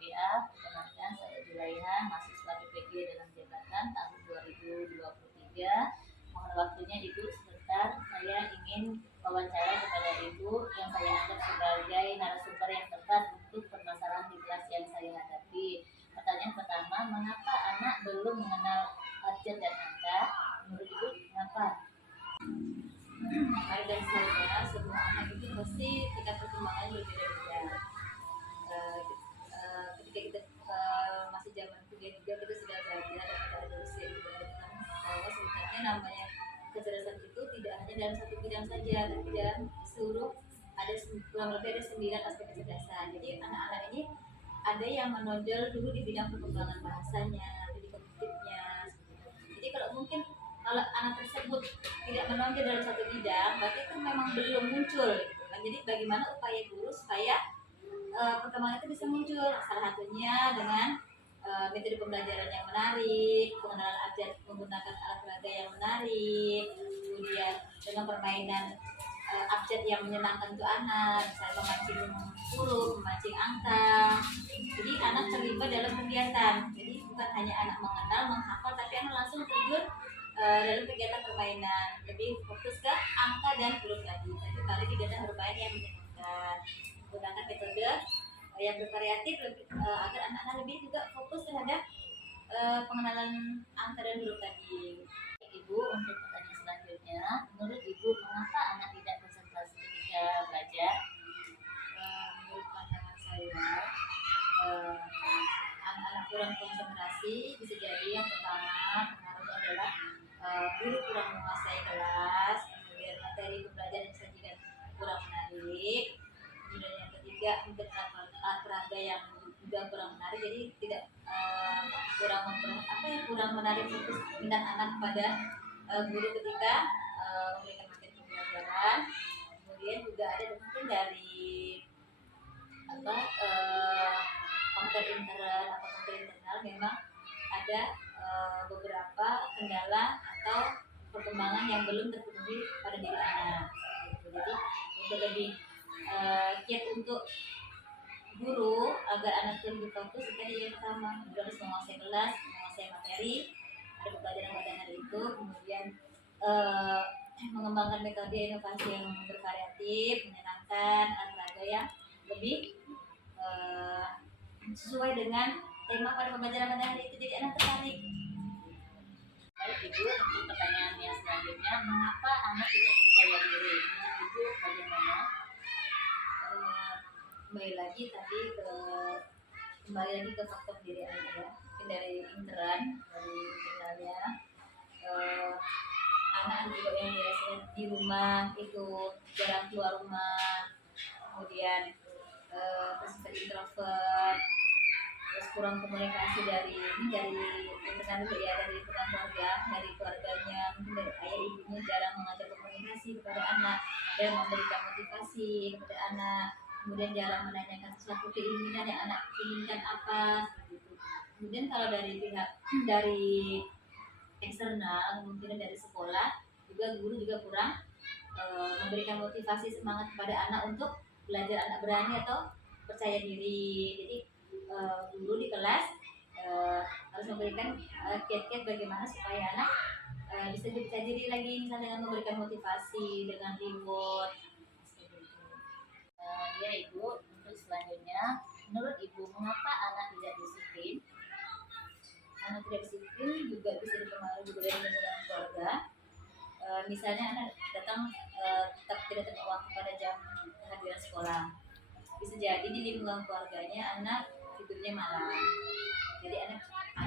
PPA. Perkenalkan, saya Julaiha, mahasiswa PPG dalam jabatan tahun 2023. Mohon waktunya Ibu sebentar, saya ingin wawancara kepada Ibu yang saya anggap sebagai narasumber yang tepat untuk permasalahan di kelas yang saya hadapi. Pertanyaan pertama, mengapa anak belum mengenal abjad dan angka? Menurut Ibu, mengapa? Pada saya, semua anak itu pasti tingkat perkembangannya berbeda-beda. Ketika kita masih zaman kuliah juga, kita sudah belajar dari dosen juga tentang bahwa sebenarnya namanya kecerdasan itu tidak hanya dalam satu bidang saja, tapi dalam seluruh ada kurang lebih ada 9 aspek kecerdasan. Jadi anak-anak ini ada yang menonjol dulu di bidang perkembangan bahasanya, jadi kognitifnya. Jadi kalau mungkin kalau anak tersebut tidak menonjol dalam satu bidang, berarti itu memang belum muncul. Jadi bagaimana upaya guru supaya perkembangan itu bisa muncul? Salah satunya dengan metode pembelajaran yang menarik, pengenalan abjad menggunakan alat peraga yang menarik, kemudian dengan permainan abjad yang menyenangkan untuk anak, misalnya memancing huruf, memancing angka. Jadi anak terlibat dalam kegiatan. Jadi bukan hanya anak mengenal, menghafal, tapi anak langsung terjun dalam kegiatan permainan. Lebih fokus ke angka dan huruf tadi. Tapi kali kegiatan bermain yang menyenangkan. Menggunakan metode yang bervariatif agar anak-anak lebih juga fokus terhadap pengenalan angka dan huruf tadi. Ibu, untuk pertanyaan selanjutnya, menurut Ibu mengapa anak tidak konsentrasi ketika belajar? Menurut pandangan saya, anak-anak kurang konsentrasi bisa jadi yang pertama pengaruhnya adalah guru kurang menguasai kelas, kemudian materi pembelajaran yang disajikan kurang menarik, kemudian yang ketiga mungkin alat peraga yang juga kurang menarik, jadi tidak kurang menarik fokus minat anak pada guru ketika memberikan materi pembelajaran. Kemudian juga ada mungkin dari komputer intern atau komputer internal memang ada beberapa kendala atau perkembangan yang belum terpenuhi pada diri anak. Jadi untuk lebih giat untuk guru agar anak itu lebih fokus, tadi yang pertama guru harus menguasai kelas, menguasai materi, ada pembelajaran pada hari itu, kemudian mengembangkan metode inovasi yang bervariatif, menyenangkan, olahraga yang lebih sesuai dengan tema pada pembelajaran pada hari itu, jadi anak tertarik. Baik Ibu, untuk pertanyaan yang selanjutnya, mengapa anak tidak percaya diri? Menurut Ibu bagaimana? Kembali lagi ke faktor diri anak ya. Mungkin dari internalnya anak juga yang biasanya di rumah itu jarang keluar rumah, kemudian bersifat introvert, terus kurang komunikasi dari internal dulu ya, dari rekan keluarga, dari keluarganya, mungkin dari ayah ibunya jarang mengajar komunikasi kepada anak dan memberikan motivasi kepada anak, kemudian jarang menanyakan sesuatu keinginan yang anak inginkan apa, seperti itu. Kemudian kalau dari pihak dari eksternal, mungkin dari sekolah juga, guru juga kurang memberikan motivasi semangat kepada anak untuk belajar, anak berani atau percaya diri. Jadi guru di kelas harus memberikan kiat-kiat bagaimana supaya anak bisa percaya diri lagi, misalnya dengan memberikan motivasi, dengan reward. Ya Ibu, untuk selanjutnya, menurut Ibu mengapa anak tidak disiplin? Anak tidak disiplin juga bisa dipengaruhi juga dari lingkungan keluarga. Misalnya anak datang tetap tidak tepat waktu pada jam kehadiran sekolah, bisa jadi di lingkungan keluarganya anak tidurnya malam, jadi anak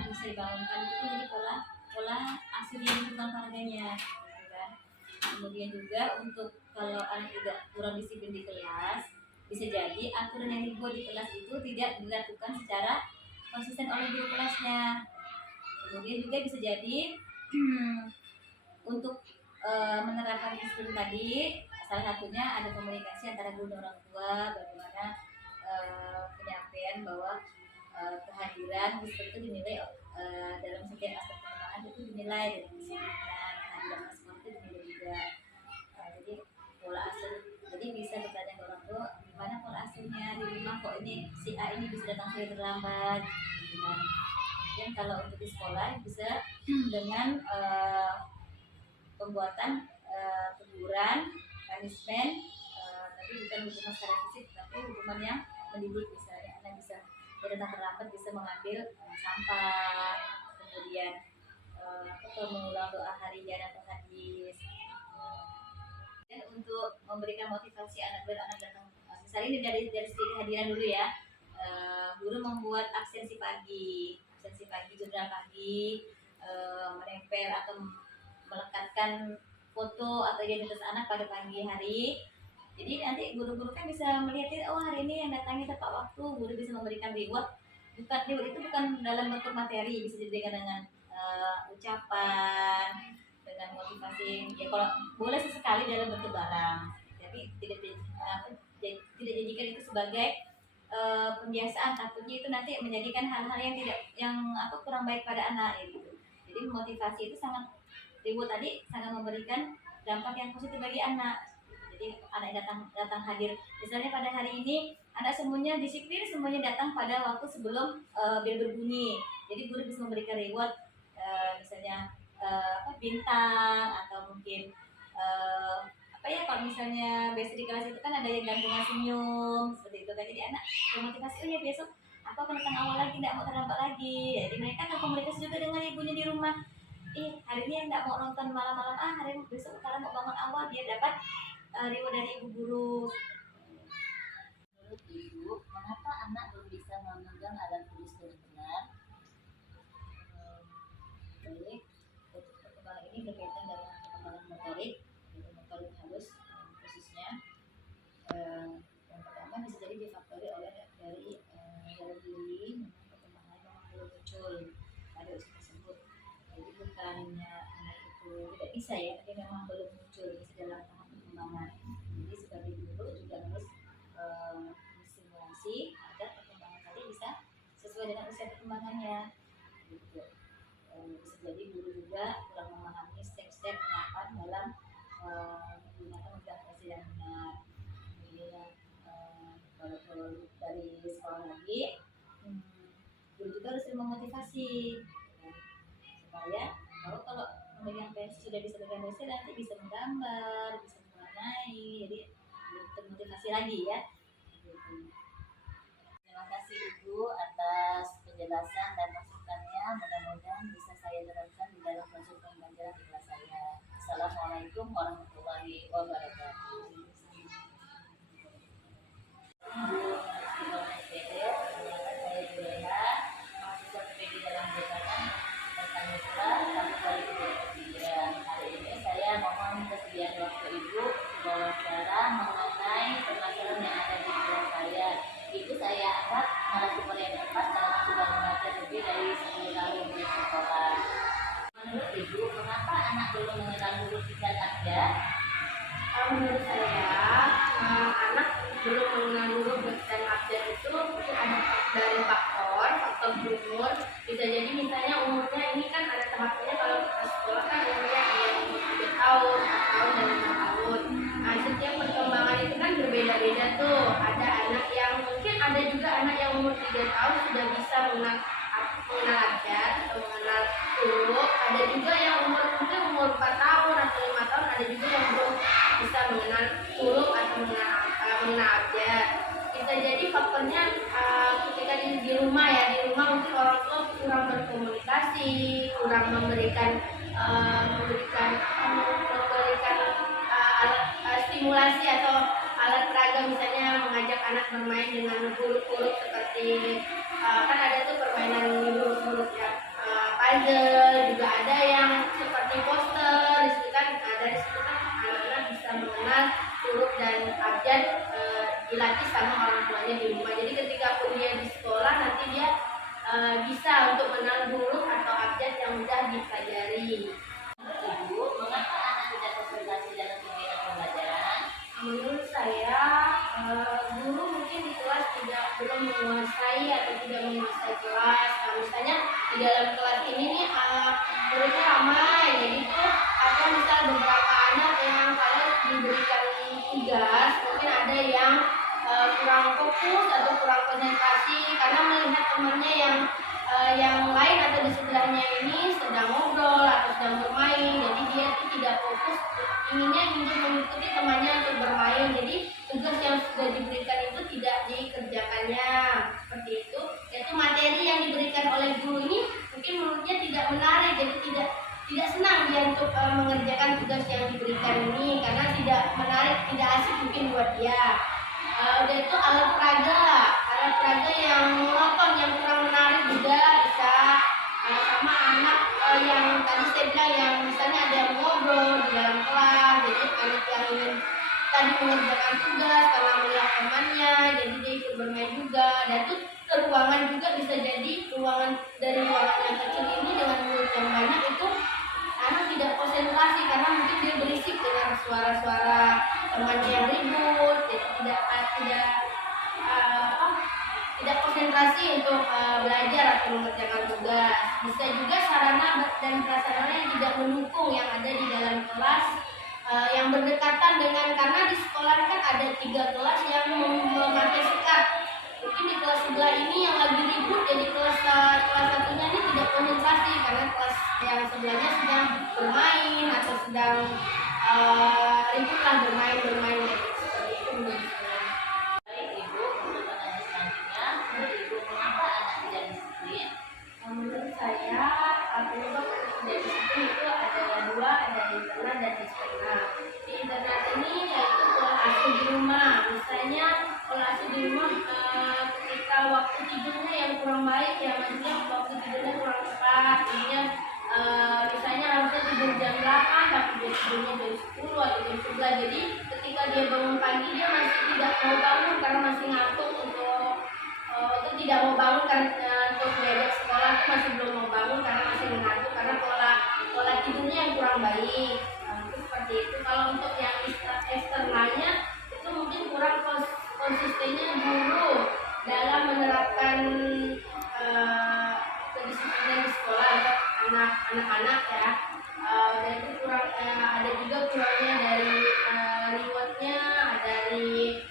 bisa dibangunkan itu jadi pola asuh di lingkungan keluarganya, gitu kan. Kemudian juga untuk kalau anak tidak kurang disiplin di kelas, bisa jadi aturan yang dibuat di kelas itu tidak dilakukan secara konsisten oleh guru kelasnya. Kemudian juga bisa jadi untuk menerapkan disiplin tadi, salah satunya ada komunikasi antara guru dan orang tua, bagaimana penyampaian bahwa kehadiran disiplin itu dinilai dalam setiap aspek perkembangan itu dinilai dari disiplinan, kehadiran sekolah itu dinilai juga. Jadi pola asuh, jadi bisa bertanya ke orang tua gimana pola asuhnya di rumah kok ini si A ini bisa datang sekali terlambat gitu kan. Dan kalau untuk di sekolah bisa dengan pembuatan teguran, punishment, tapi bukan hukuman secara fisik, tapi hukuman yang mendidik. Misalnya anak bisa datang terlambat bisa mengambil sampah, kemudian atau mengulang doa harian atau hadis. Dan untuk memberikan motivasi anak datang, misalnya ini dari segi kehadiran dulu ya. Guru membuat absensi pagi, jurnal pagi, menempel atau melekatkan foto atau identitas anak pada pagi hari. Jadi nanti guru-guru kan bisa melihat, oh hari ini yang datangnya tepat waktu. Guru bisa memberikan reward. Reward itu bukan dalam bentuk materi, bisa jadi dengan ucapan, dengan motivasi. Ya kalau boleh sesekali dalam bentuk barang. Tapi tidak jadikan itu sebagai pembiasaan, takutnya itu nanti menjadikan hal-hal yang kurang baik pada anak gitu. Jadi motivasi itu reward tadi sangat memberikan dampak yang positif bagi anak. Jadi anak datang hadir, misalnya pada hari ini anak semuanya disiplin, semuanya datang pada waktu sebelum bel berbunyi. Jadi guru bisa memberikan reward, misalnya bintang atau mungkin kalau misalnya biasa di kelas itu kan ada yang gantungan senyum seperti itu kan. Jadi anak termotivasi, oh ya besok aku akan datang awal lagi, tidak mau terlambat lagi. Jadi mereka akan komunikasi juga dengan ibunya di rumah. Hari ini tidak mau nonton malam-malam, hari ini besok kalian mau bangun awal biar dapat reward dari ibu guru. Menurut Ibu, mengapa anak belum bisa memegang alat tulis dengan benar? Baik, untuk perkembangan ini berkaitan dengan perkembangan motorik halus khususnya. Yang pertama bisa jadi difaktori dari dalam diri, memang perkembangan memang belum muncul pada usia tersebut. Jadi bukannya anak itu tidak bisa ya, tapi memang belum muncul, masih dalam tahap perkembangan. Jadi sebagai guru juga harus menstimulasi agar perkembangan tadi bisa sesuai dengan usia perkembangannya. Gitu. Bisa jadi guru juga kurang memahami step-step tahapan dalam menggunakan motivasi yang benar. Kemudian kalau dari sekolah lagi, guru juga harus memotivasi supaya kalau memegang pensil sudah bisa memegang pensil, nanti bisa menggambar, bisa mewarnai, jadi termotivasi lagi ya. Terima kasih Ibu atas penjelasan dan masukannya. Mudah-mudahan bisa saya terapkan di dalam proses pembelajaran di kelas saya. Assalamualaikum warahmatullahi wabarakatuh. Saya Juleha, mahasiswa PPG dalam jabatan Pertamitra tahun 2023. Hari ini saya mohon kesediaan waktu Ibu wawancara mengenai permasalahan yang ada di kelas saya. Ibu saya anggap narasumber yang tepat karena sudah mengajar lebih dari 10 tahun di sekolah. Menurut Ibu, mengapa anak belum mengenal huruf dan abjad? Menurut saya, anak belum mengenal huruf dan abjad itu mungkin ada dari faktor umur. Bisa jadi misalnya umurnya ini kan ada tahapnya, kalau kita sekolah kan umurnya yang 3 tahun, 4 tahun, dan 5 tahun. Nah, setiap perkembangan itu kan berbeda-beda tuh. Ada anak yang mungkin ada juga anak yang umur 3 tahun sudah bisa mengenal abjad atau mengenal huruf. Ada juga yang umur 4 tahun atau 5 tahun, ada juga yang belum bisa mengenal huruf atau mengenal abjad. Bisa jadi faktornya ketika di rumah ya, di rumah mungkin orang tua kurang berkomunikasi, kurang memberikan stimulasi atau alat peraga, misalnya mengajak anak bermain dengan huruf-huruf seperti kan ada tuh permainan huruf-huruf yang puzzle, juga ada yang seperti poster. Disitu kan dari situ kan anak-anak bisa mengenal huruf dan abjad, dilatih sama orang tuanya di rumah. Jadi ketika pun dia di sekolah, nanti dia bisa untuk mengenal huruf atau abjad yang mudah dipelajari. Ibu, mengapa anak tidak konsentrasi dalam kegiatan pembelajaran? Menurut saya, guru mungkin di kelas belum menguasai atau tidak menguasai kelas. Misalnya di dalam kelas ini nih, gurunya fokus inginnya untuk mengikuti temannya untuk bermain. Jadi tugas yang sudah diberikan itu tidak dikerjakannya seperti itu. Yaitu materi yang diberikan oleh guru ini mungkin menurutnya tidak menarik, jadi tidak senang dia untuk mengerjakan tugas yang diberikan ini karena tidak menarik, tidak asik mungkin buat dia. Udah itu alat peraga yang monoton, yang kurang menarik juga bisa. Sama anak yang tadi saya bilang yang misalnya ada yang ngobrol di dalam kelas, jadi anak yang ingin tadi mengerjakan tugas karena melihat temannya, jadi dia ikut bermain juga. Dan itu ruangan juga bisa jadi ruangan yang kecil ini dengan mulut yang banyak itu anak tidak konsentrasi karena mungkin dia berisik dengan suara-suara temannya yang ribut, jadi tidak konsentrasi untuk belajar atau mengerjakan tugas. Bisa juga sarana dan prasarana yang tidak mendukung yang ada di dalam kelas yang berdekatan dengan, karena di sekolah kan ada 3 kelas yang memakai sekat. Mungkin di kelas sebelah ini yang lagi ribut, jadi kelas satunya ini tidak konsentrasi karena kelas yang sebelahnya sedang bermain atau sedang ribut lah bermain seperti itu menurut saya. Baik Ibu, untuk pertanyaan selanjutnya, menurut Ibu mengapa anak tidak disiplin? Menurut saya penyebab tidak disiplin itu ada 2, ada internal dan eksternal. Di internal ini yaitu pola asuh di rumah. Misalnya pola asuh di rumah ketika waktu tidurnya yang kurang baik, ya maksudnya waktu tidurnya kurang tepat. Jadinya misalnya harusnya tidur jam 8 tapi dia tidurnya jam 10 atau jam 11. Jadi ketika dia bangun pagi dia masih tidak mau bangun karena masih ngantuk itu tidak mau bangun karena untuk diajak sekolah itu masih belum mau bangun karena masih mengantuk karena pola tidurnya yang kurang baik. Itu seperti itu. Kalau untuk yang eksternalnya itu mungkin kurang konsistennya guru dalam menerapkan kedisiplinan di sekolah untuk anak-anak ya. Dan itu kurang ada juga kurangnya dari rewardnya, dari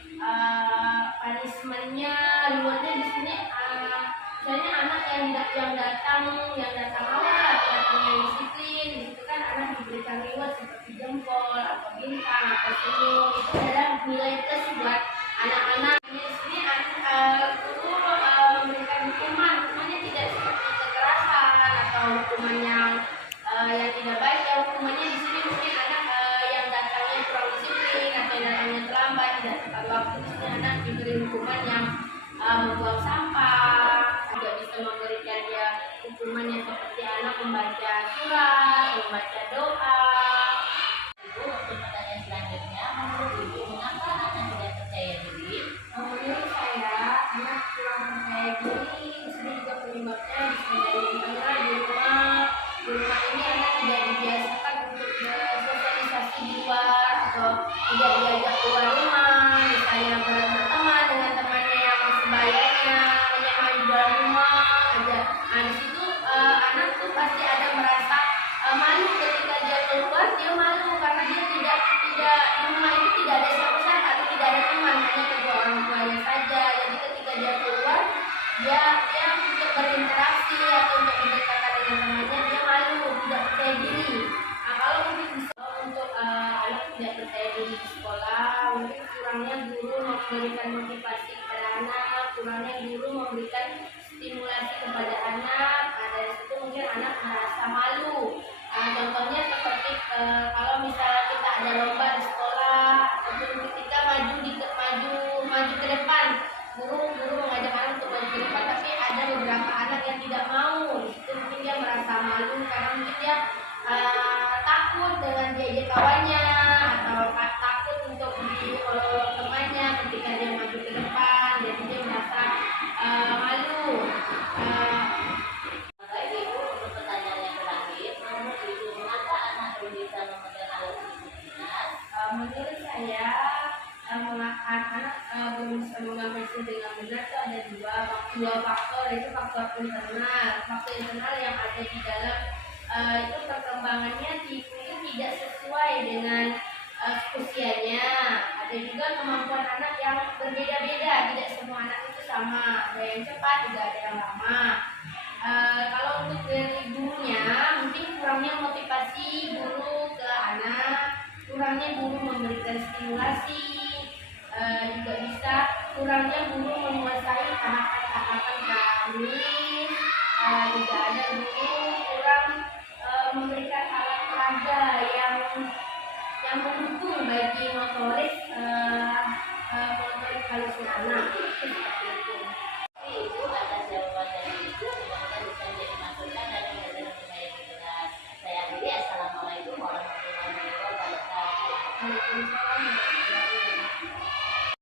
punishmentnya. Rewardnya di sini misalnya anak yang datang awal atau datang yang disiplin, di situ kan anak diberikan reward seperti jempol atau bintang atau senyum. Itu adalah nilai plus buat anak-anak. Di sini guru memberikan hukumannya tidak seperti kekerasan atau hukuman yang tidak baik. Ya hukumannya di sini mungkin anak yang datangnya kurang disiplin atau yang datangnya terlambat tidak tepat waktu, di sini anak diberi hukuman yang membuang sampah. Juga bisa memberikan dia hukuman yang seperti anak membaca surat, membaca doa. Ibu, untuk pertanyaan selanjutnya, menurut Ibu mengapa anak tidak percaya diri? Menurut saya anak kurang percaya diri di sini juga penyebabnya bisa dari internal di rumah. Di rumah ini anak tidak dibiasakan untuk bersosialisasi di luar atau tidak diajak keluar rumah, misalnya berteman dengan temannya yang sebayanya, hanya main di dalam rumah aja. Nah di situ anak tuh pasti ada merasa malu ketika dia keluar, dia malu karena dia tidak di rumah itu tidak ada siapa-siapa atau tidak ada teman, hanya kedua orang tuanya saja. Jadi ketika dia keluar, dia untuk berinteraksi atau untuk berdekatan dengan temannya dia malu, tidak percaya diri. Nah kalau mungkin bisa untuk anak tidak percaya diri di sekolah, mungkin kurangnya guru memberikan motivasi kepada anak, kurangnya guru memberikan stimulasi kepada anak. Nah dari situ mungkin anak merasa malu. Contohnya seperti kalau misalnya kita ada lomba di sekolah ataupun ketika maju ke depan, guru mengajak anak untuk maju ke depan, tapi ada beberapa anak yang tidak mau. Di situ mungkin dia merasa malu karena mungkin dia takut dengan diajak kawannya atau takut untuk diolok temannya ketika dia maju ke depan, jadi dia merasa malu. Baik Ibu, untuk pertanyaan yang terakhir, menurut Ibu mengapa anak belum bisa memegang alat disiplinan? Menurut saya anak belum bisa mengambil dengan benar itu ada dua faktor, yaitu faktor internal yang ada di dalam itu perkembangannya mungkin tidak sesuai dengan usianya. Ada juga kemampuan anak yang berbeda-beda, tidak semua anak itu sama, ada yang cepat juga ada yang lama. Kalau untuk dari gurunya mungkin kurangnya motivasi guru ke anak kurangnya guru memberikan stimulasi, juga bisa kurangnya guru menguasai tahapan-tahapan teknis, juga ada guru kurang memberikan alat peraga yang mendukung bagi motorik halus anak seperti itu.